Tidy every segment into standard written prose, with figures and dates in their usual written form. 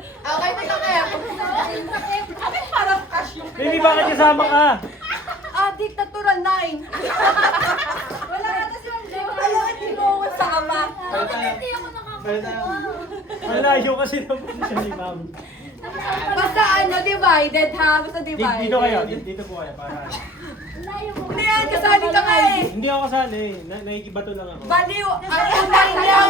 Okay, ito kayo. Parang cash yung Baby, bakit kasama ka? dictatorial 9. Wala ka na si Manjay. Wala ka tinungo sa ama. Hindi ako nakakakuha. Malayo kasi naman siya ni ma'am. Basta ano, divided ha? Basta divided. Dito kayo, dito po kayo para. Hindi yan, kasali ka nga eh. Hindi ako kasali, nakikibato lang ako. Baliw, ang unay niya.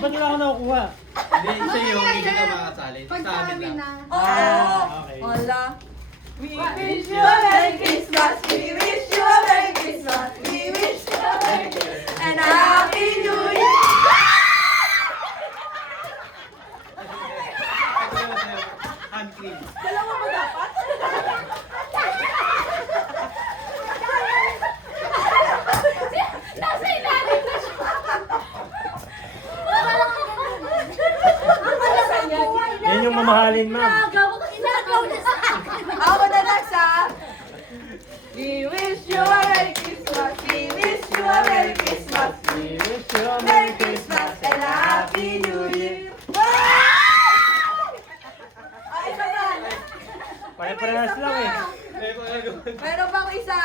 Ba't wala ako nakukuha? Hindi, sa'yo, hindi ka makasali. Sa amin lang. Oo. Okay. Wala. We wish you a Merry Christmas. We wish you a Merry Christmas. We wish you a Merry Christmas. And a Happy New Year. Hand cream. Dalawa ba dapat? Nasa ilalim na siya. Yan yung mamahalin, ma'am. Inagaw na sa akin. Ako na next ha. We wish you a Merry Christmas. We wish you a Merry Christmas. We wish you a Merry Christmas and a Happy New Year. Ay, isa ba? Pare-parehas lang eh. May pagagawa. Meron pa ako isa.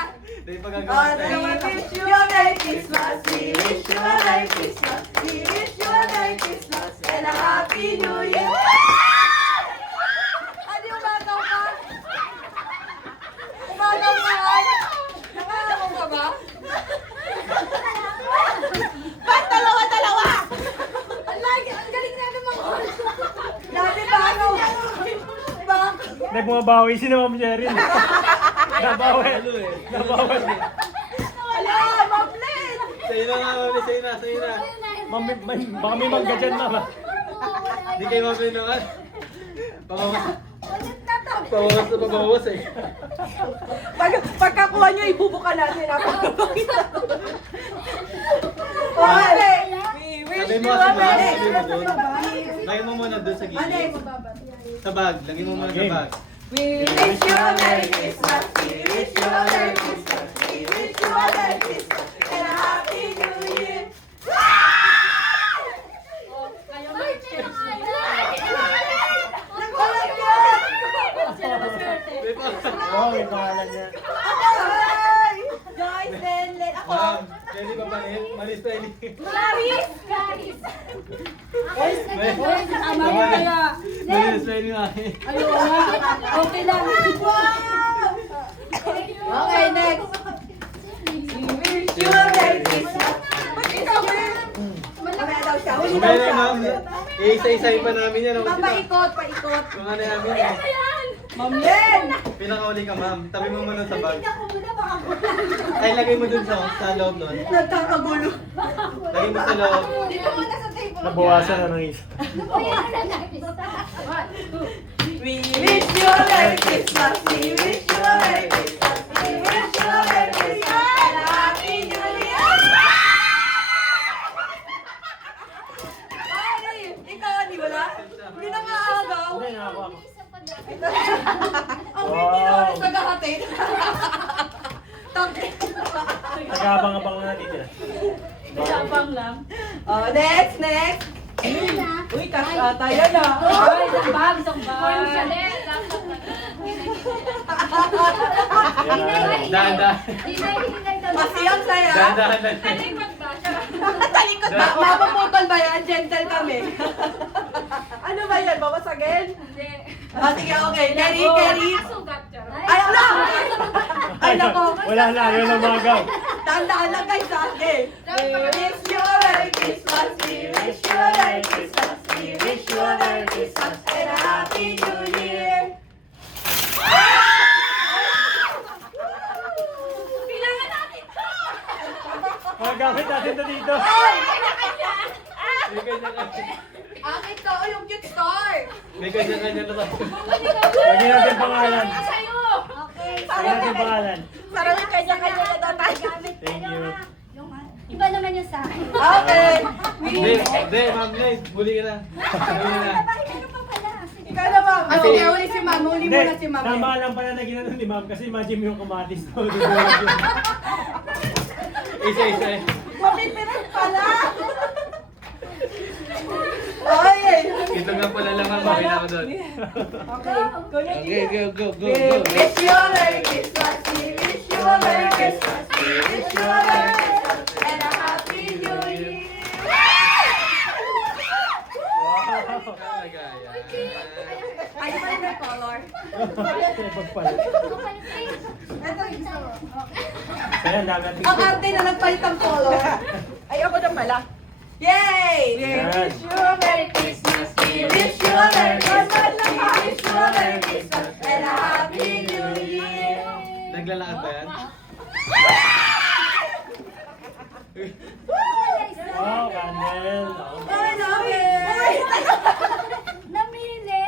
May Oh, pagagawa. we wish you a Merry Christmas. We wish you a Merry Christmas. We wish you a Merry Christmas and a Happy New Year. Ano yung umagaw ka? Umagaw ka ay? Nakagaw ka ba? Ba't dalawa-dalawa? Ang galing na naman ko. Dati ba ano? Nagmabawi si na Ma'am Cheryl. Nabawi. Nabawi. Ala, Mablet! Sa'yo na nga, mami. Sa'yo na, sa'yo na. Ma'am, baka may mangga dyan, ma'am. Hindi kayo mami naman. Pabawas na pabawas eh. Pagkakuha nyo, ibubuka natin. Okay. We wish Sabi you mo a kasi ma'am, Merry sabi mo doon. Christmas. Lagyan mo muna doon sa Ano gilid. yung Sa bag. Lagyan mo muna sa bag. We wish you a Merry Christmas. We wish you a Merry Christmas. We wish you a Merry Christmas and a Happy New Year. Nagbalag yan! May pagagawa. Oo, may pangalan niya. Ay! Joyce, Lenlen, ako. Ma'am, pwede ba palit? Malis tayo ni. Garis! Garis! Tama mo kaya. Malis tayo ni mami. Ayun nga. Okay lang. Wow! Okay, next. We wish you a Merry Christmas. Ba't ikaw eh? Mamaya daw siya. Huli daw Meron siya. ma'am. Isa-isahin pa namin yan. Ma'am, paikot, paikot. Mga ano namin eh. Ma'am Len! Pinakauli ka ma'am. Tabi mo muna sa bag. Ay, lagay mo dun sa loob nun. Nagkakagulo. Lagay mo sa loob. Dito muna sa table. Nabawasan na ng isa. We wish you a Merry Christmas. We wish you a Merry Christmas. We wish you a Merry Christmas and a Happy New Year. Ay, ikaw, di wala? Hindi na nga agaw. Hindi, nakakuha ko. Ang may ginawa sa gahatid. Nag-abang-abang na natin yan. Sabang lang. Oh, next, next. Uy, cash ata yan ah. Ay, isang bag, isang bag. Dahan-dahan. Masiyang saya. Dahan-dahan lang. Talikod ba? Mapaputol ba yan? Gentle kami. Ano ba yan? Babasagin? Ah, sige, okay. Kerry, Kerry. Ay, ala! Ay, nako. Wala na, yun ang magaw. Tandaan lang guys sa akin. We wish you a Merry Christmas. We wish you a Merry Christmas. We wish you a Merry Christmas and a Happy New Year. Kailangan natin to! Magagamit natin na dito. Ay! May kanya-kanya. Akin to, oh, yung cute star. May kanya-kanya na tayo. Lagyan natin pangalan. Sa'yo! Lagyan natin pangalan. Parang yung kanya-kanya na daw tayo. Thank you. Iba naman yung sa akin. Okay. Hindi, hindi, ma'am Liz. Huli ka na. Huli na. Ikaw na, ma'am. Kasi- Sige, uli si ma'am. Uli Hindi, muna si ma'am. tama lang pala na ginano ni ma'am kasi imagine mo yung kamatis. Isa-isa eh. Mapipirit pala. Ay! Ito nga pala lang ang Okay na ako doon. Okay, kunin Okay, niyo. go. We wish you a Merry Christmas. We wish you a Merry Christmas. We wish you a Merry Christmas and a Happy New Year. Ano pa yung color? Pagpalit. Ito yung gusto mo. Kaya ang dami natin. Ang arte na nagpalit ng color. Ay, ako na pala. Yay! We Yan. wish you a Merry Christmas. We wish you a Merry Christmas. We wish you a Merry Christmas and a Happy New Year. Naglalakad ba yan? Wow, candle. Ay, namin! Namili.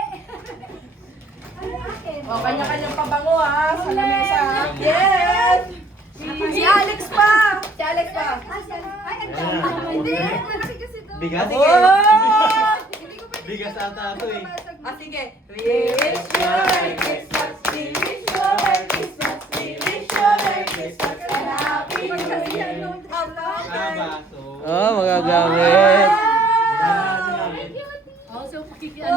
Ano akin? O, kanya-kanyang pabango ha, sa lamesa. Yes! Si Alex pa! Si Alex pa! Ay, ang Yan. dami naman. Hindi, malaki kasi ito. Bigas? Oh! Bigas ata ito eh. Ah, sige. We wish you a Merry Christmas. We wish you a Merry Christmas. We wish you a Merry Christmas and a Happy New Year. Baso. Oh, magagamit. Oh, so pakikita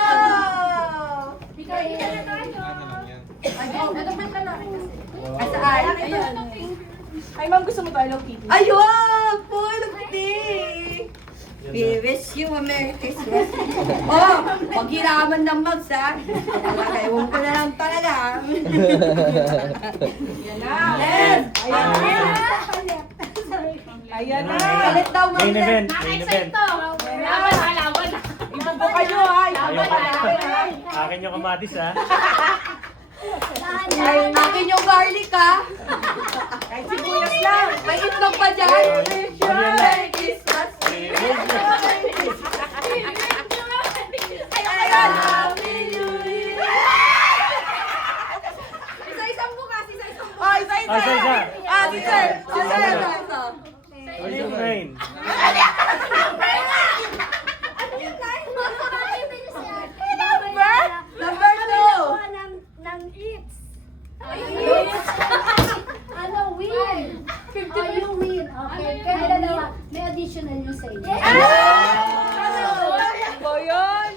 Wow! Bigay na tayo. Ano lang yan? Ito man lalaki kasi. Ay, saan? Ayun. Ay, ma'am, gusto mo tayo Hello Kitty? Ayun! Po, Hello Kitty! We wish you a Merry Christmas. Oh, paghiraman ng mags, ha? Talaga, ewan ko na lang talaga. Yan na. Yes! Ayan na. Ayan na. Palit daw, ma'am. Main event. Main event. Ibubo kayo, ha? Ibubo ka namin, ha? Akin yung kamatis ha. Ay, akin yung garlic, ha? Kahit sibuyas lang. May itlog pa dyan. Wish you a Merry Christmas. Wish you a Merry Christmas. Ayan, Happy New Year. Isa-isang bukas, isa-isang bukas. Oh, isa-isa. Ah, isa-isa. Ah, si Sir. Si Sir. Ito. Where's yung rain? Number 2. Ng eats. Ano, win? Oh, you win. Okay, kaya dalawa. May additional yung sa inyo. Ano yun?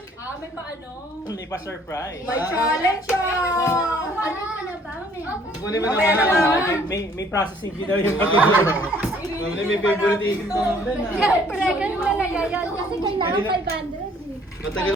May pa-surprise. May challenge yun. Ano ka na ba? May Kunin mo Mamaya naman na ako. lang. May processing fee daw yung pag-ibig. Mamaya may favorite item ka naman. Siyempre, ganun na yan. Kasi kailangan 500 eh. Matagal